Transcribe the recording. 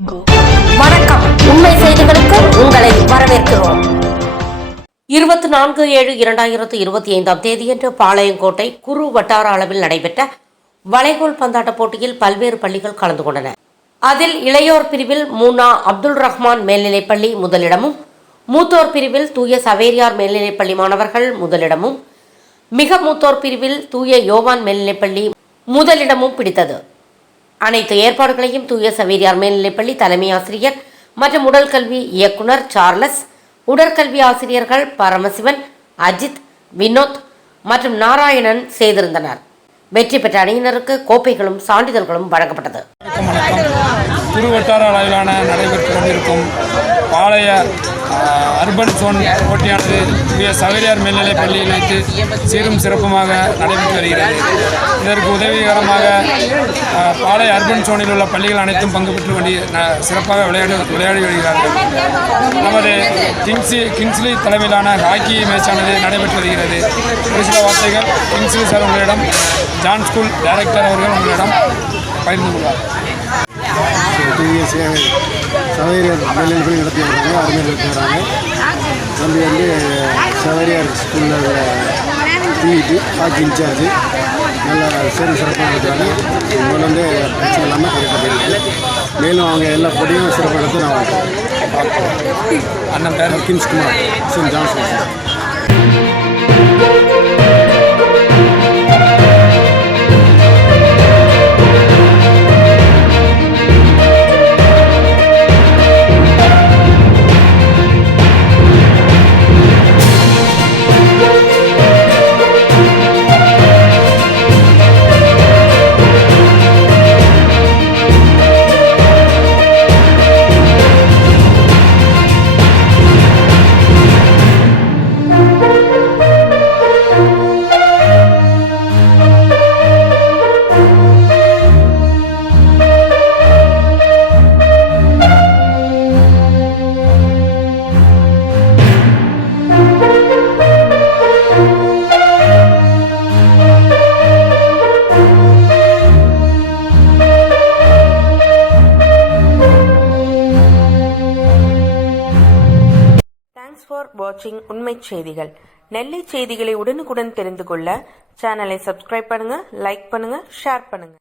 வணக்கம். உண்மை செய்திகளுக்கு உங்களை வரவேற்கிறோம். 24/7/2025 தேதியன்று பாளையங்கோட்டை குறு வட்டார அளவில் நடைபெற்ற வளைகோல் பந்தாட்ட போட்டியில் பல்வேறு பள்ளிகள் கலந்து கொண்டன. அதில் இளையோர் பிரிவில் மூனா அப்துல் ரஹ்மான் மேல்நிலைப்பள்ளி முதலிடமும், மூத்தோர் பிரிவில் தூய சவேரியார் மேல்நிலைப்பள்ளி மாணவர்கள் முதலிடமும், மிக மூத்தோர் பிரிவில் தூய யோவான் மேல்நிலைப்பள்ளி முதலிடமும் பிடித்தது. அனைத்து ஏற்பாடுகளையும் தூய சவேரியார் மேல்நிலைப்பள்ளி தலைமை ஆசிரியர் மற்றும் உடற்கல்வி இயக்குனர் சார்லஸ், உடற்கல்வி ஆசிரியர்கள் பரமசிவன், அஜித், வினோத் மற்றும் நாராயணன் செய்திருந்தனர். வெற்றி பெற்ற அணியினருக்கு கோப்பைகளும் சான்றிதழ்களும் வழங்கப்பட்டது. திருவட்டார அளவிலான நடைபெற்று கொண்டிருக்கும் பாளைய அர்பன் சோன் போட்டியானது சவேரியார் மேல்நிலைப் பள்ளியில் வைத்து சீரும் சிறப்புமாக நடைபெற்று வருகிறது. இதற்கு உதவிகரமாக பாளைய அர்பன் சோனில் உள்ள பள்ளிகள் அனைத்தும் பங்கு பெற்று சிறப்பாக விளையாடி வருகிறார்கள். நமது கிங்ஸ்லி தலைமையிலான ஹாக்கி மேட்சானது நடைபெற்று வருகிறது. ஒரு சில வார்த்தைகள் கிங்ஸ்லி சார் உங்களிடம், ஜான் ஸ்கூல் டைரக்டர் அவர்கள் உங்களிடம் பகிர்ந்து கொள்வார். சவேரியார் மேல்நிலைப்பள்ளி நடத்தி வர்றாங்க, அருமையாக நடத்தி வர்றாங்க. தம்பி சவேரியார் ஸ்கூலில் உள்ள பிஇடி ஹாக்கி இன்சார்ஜ் நல்லா சேர்ந்து சிறப்பாக நடத்துகிறாங்க. இவங்க பிரச்சனை இல்லாமல் கரெக்டாக போயிருக்கு. மேலும் அவங்க எல்லா போட்டியும் சிறப்பாக நடத்தி நான் பார்ப்பேன். அண்ணன் பேர் கிங்ஸ்குமார் சென்ட் ஜான்சன். ஃபார் வாட்சிங் உண்மை செய்திகள். நெல்லை செய்திகளை உடனுக்குடன் தெரிந்து கொள்ள சேனலை சப்ஸ்கிரைப் பண்ணுங்க, லைக் பண்ணுங்க, ஷேர் பண்ணுங்க.